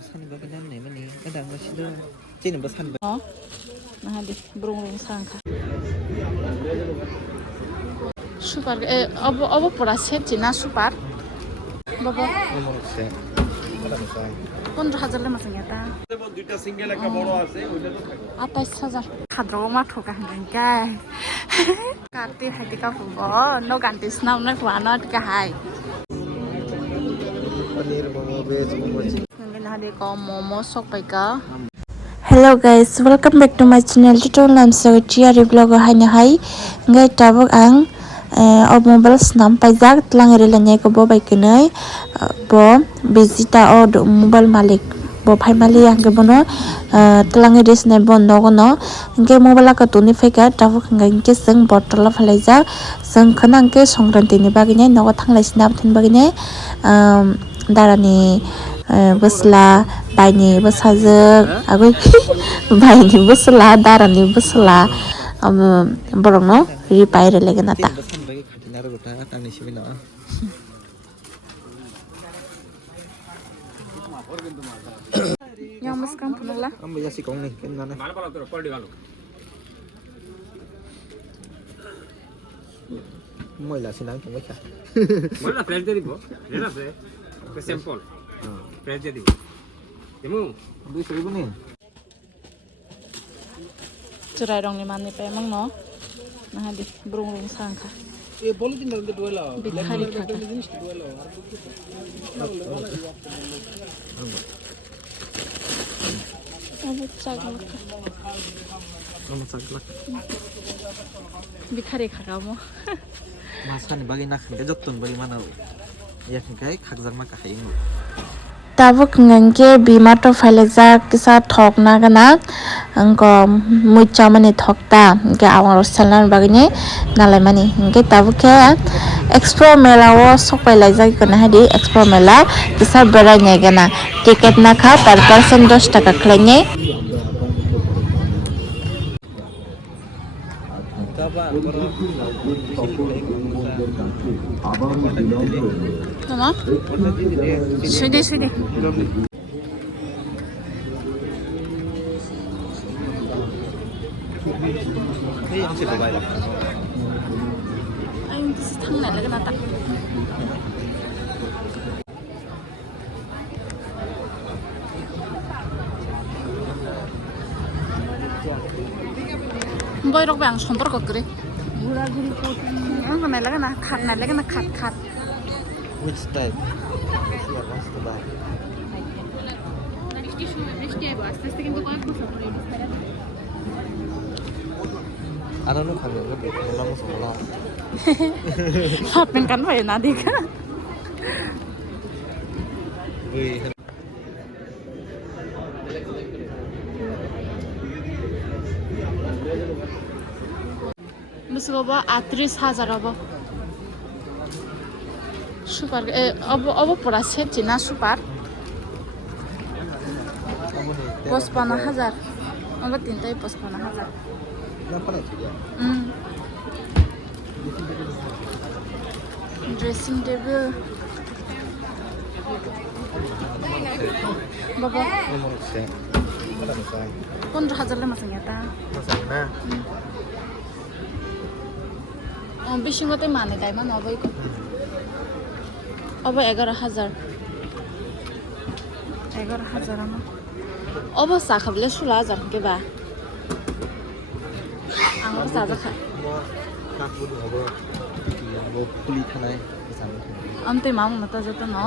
산이가 그냥 내면이 그냥 것이도 찌는 거 산. Nah di burung-burung sangka. Super. Apa pura set Cina super. Baba. 15,000 masanya ta. দুইটা single একটা বড় আছে ওইটা তো থাকবে 28,000. Khadro ma thoka hangin kai. Kati hati ka fubo. No ganti snaw na kwa not ka hai. Paneer momo veg momo Ngin hadi ko momo sok pai ka. Hello guys, welcome back to my channel. Today I'm so cheery vlogger hanya hai. Ngai tabok ang mobile snam pajak tlang relanya ko bo bai kenai bo bizita o mobile malik bo phai mali ang ke bono tlang res nai bondo kono ngai mobile ka tuni feka tabok ngai ke seng bottle phalai ja seng khanang ke songkranti ni bagine nogo thanglai snap thin bagine darani bosla baini bosajak agoi baini bosla darani bosla borong no ripai relegena ta 나를 보다 땅이 심이나. yang meskan punula Kamu ya si kong nih kan mana? ভালো ভালো তোর quality ভালো ময়লা সিনাং তুমি খা মনে না fresh দিয়ে দিব রেনা আছে একটা স্যাম্পল ফ্রেশ দিয়ে দিব দেমু 200 ribu nih. cerai rong ni mani pe mang no nah di burung-burung sangka এ বলে দিন না দুয়েলা bikhari khaka জিনিস দুয়েলা abu chaglak Kamu saklak. bikhari khaka mo Masa nih bagi nak ke jotun bagi mana? Ya kai khakjar ma ka haing. tabuk ngangke bima to phaileja kisa thok na gana angko mucha mani thokta ke awang rosalan bagine nalai mani ngke tabuk ke expo mela o sokpai laijak kana hadi expo mela kisa berai ne gana ticket na kha per person 10 taka khlaine Coba Tama? Sudah. Ini yang sih baik. Ayun kasi thang na laga nata. Boy rok bang sompor ko kre. Gura-guri ko. Ang na laga na khat. Which type? Ya mas to baik. Ano no kami ko wala mo sa wala. Sapen kan pa na di ka. Uy. Musuh ba 38,000 ba. Super. Abo pura set Cina super. 55,000. Abo tintai 55,000. Kenapa nih? Dressing table. Baba. Nomor set. Ada misal. 15,000 masanya ta. Masana. Bishingote mane dai man obai ko. Oba 11,000. 11,000 ama. Oba sakhable 16,000 ke ba. Ang sa zakha. Kaku do obo. Obo puli thanai kisang. Amte maung na ta jata no.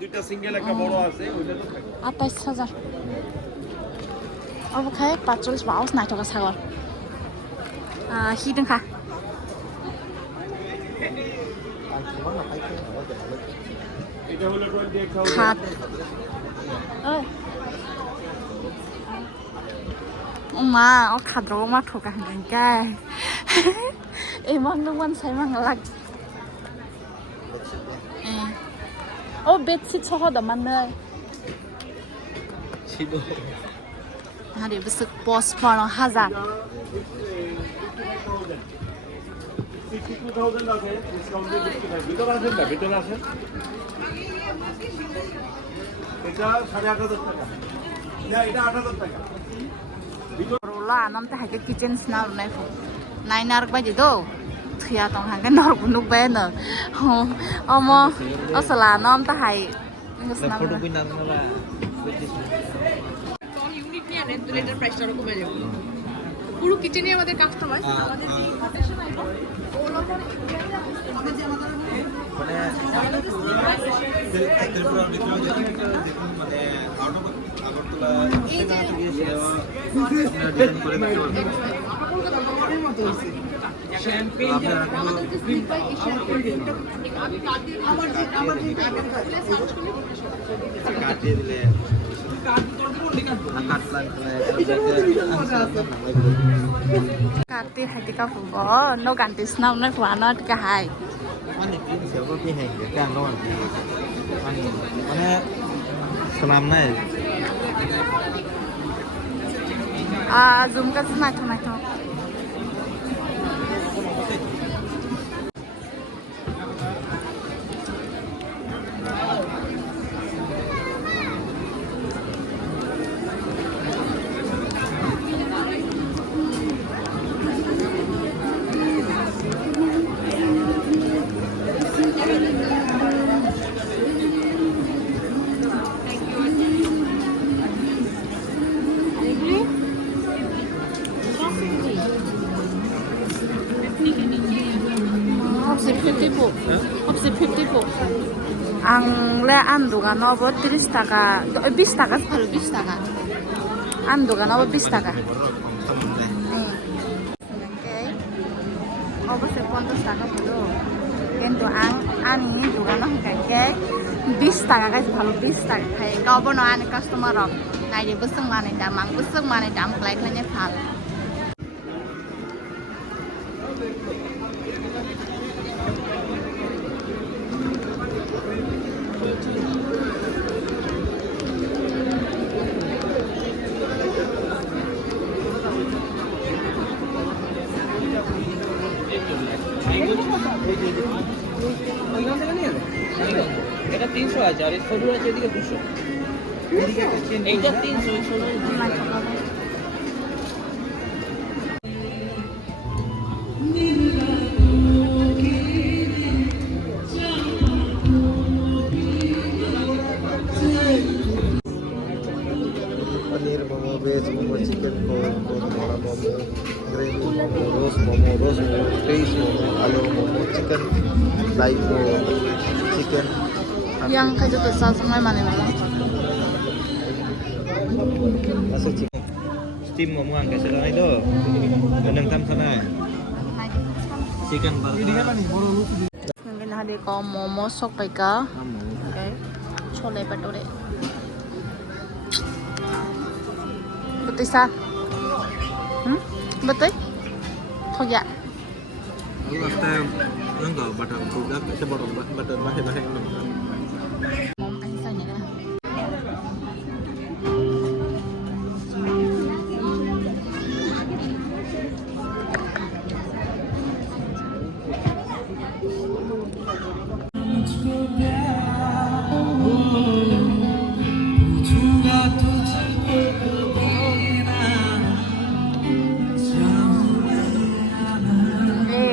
দুইটা single একটা বড় আছে ওইটা তো থাকবে 28,000. Oba khai 45 baus naithok ka sagor. Hidung ka. এটা হলো 28,000 Khat. Ma, khadro ma thoka hangin kai. Emang nuan sai mang lag. Bedsheet soho da manne. Chido. Hari besok pos 10,000. 62,000 আছে ডিসকাউন্ট দিয়ে বিক্রি হয় ভিতরে আছেন না ভিতরে আছেন এটা 8,500 টাকা না এটা 8,000 টাকা rola nam ta haike kitchen snaw nai fu nai nar ba ji do thia tong hang cái nor bunuk be no omo asala nam ta hai snaw photo কই না না ইউনিট নিয়ে আনেন তাহলে এটার প্রাইসটা আরো কমে যাবে পুরো কিচেনে আমাদের কাস্টমাইজ আমাদের যে প্রফেশন আইব অল ওভার আমাদের যে আমাদের মানে ত্রিপুরা ভিতরে দেখুন মানে আগরতলা সেটা গিয়েছিল আপনারা ডিজাইন করে দিতে পারবেন শ্যাম্পেন আমাদের যে স্লিপ বাই এশিয়ান আমি কার্ড দিয়ে আমার যে সার্চ করলে কাট দিয়ে দিলে কার্ড তোর কোন কাট প্ল্যান করে kati hai ti ka fu bo no ganti snaw nai fu ana ti ka hai মানে তিন সেও কি হ্যাঁ কেন নয় মানে সালাম নাই zoom ka snai thong ang le an duga no bo 30 টাকা 20 টাকা ভালো 20 টাকা an duga no 20 টাকা অবশ্যই 50 টাকা হলো কিন্তু আনি দোকানো হইকাইকে 20 টাকা গাইছে ভালো 20 টাকা খাই গাবো না আনি কাস্টমার রক নাইরে বসং মানে দাম আং বসং মানে দাম ক্লাই খানে ভাল এটা 300 আছে আর এই সরু আছে এদিকে 200 এদিকে একটা চেন এইটা 300 এই সরু पनीर मोमो वेज मोमो चिकन मोमो बड़ा मोमो ग्रेवी मोमो रोज मोमो फिश मोमो आलू momo chicken fry chicken yang kajo to sa samai mane mane masuk chicken steam momo ang kasi lang ito anong tam sana chicken burger ngin hade ko momo sok pai ka okay chole bhature betul sa betul thoya lalu ada enggak butter produk itu butter bahan mom anh sai này nè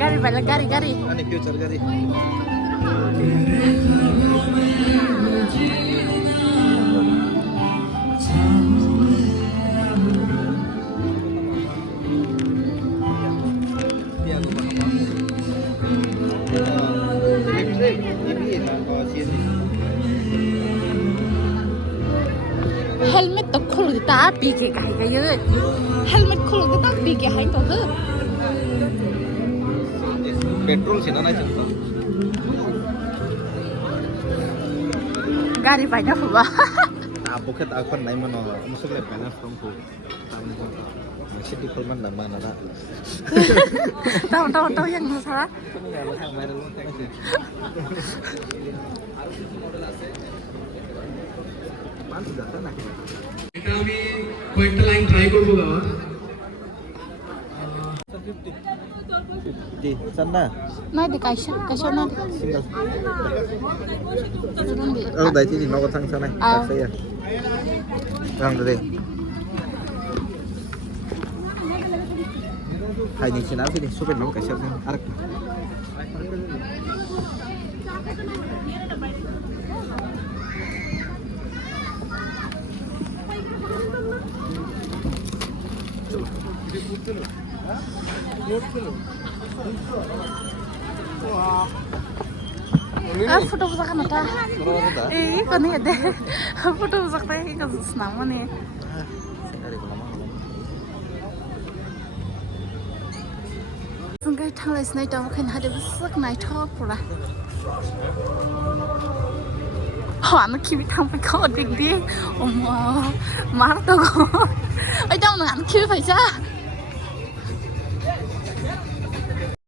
gari balik gari ini future gari helmet to khul ta pi ke kai ga ye helmet khul ta pi ke hai to he petrol sih nana contoh gari pai na ba aku ket aku naik mana masuk le panas tongku masih di Palman nama nana tahu yang salah ini ya lo sang bayar lo sih pan sudah sana এটা আমি কয়েকটা line try করবো বাবা Đi, sẵn nè. Nói để cái sao nó Single. Nó bị Đấy thì nó có thằng sau này. À. Đây à. Vâng, rồi đi. Hai nhìn xin áo thì số bên nó cái sao này. Ark. Foto besar kan ada? Kan ini ada. Foto besar teh kan senang nih. Sungai thang lai snai tahu kan ada besar naithok pula. Nó kêu thằng phải có định đi. Mar tao. Ai đâu nó ăn kêu phải cha.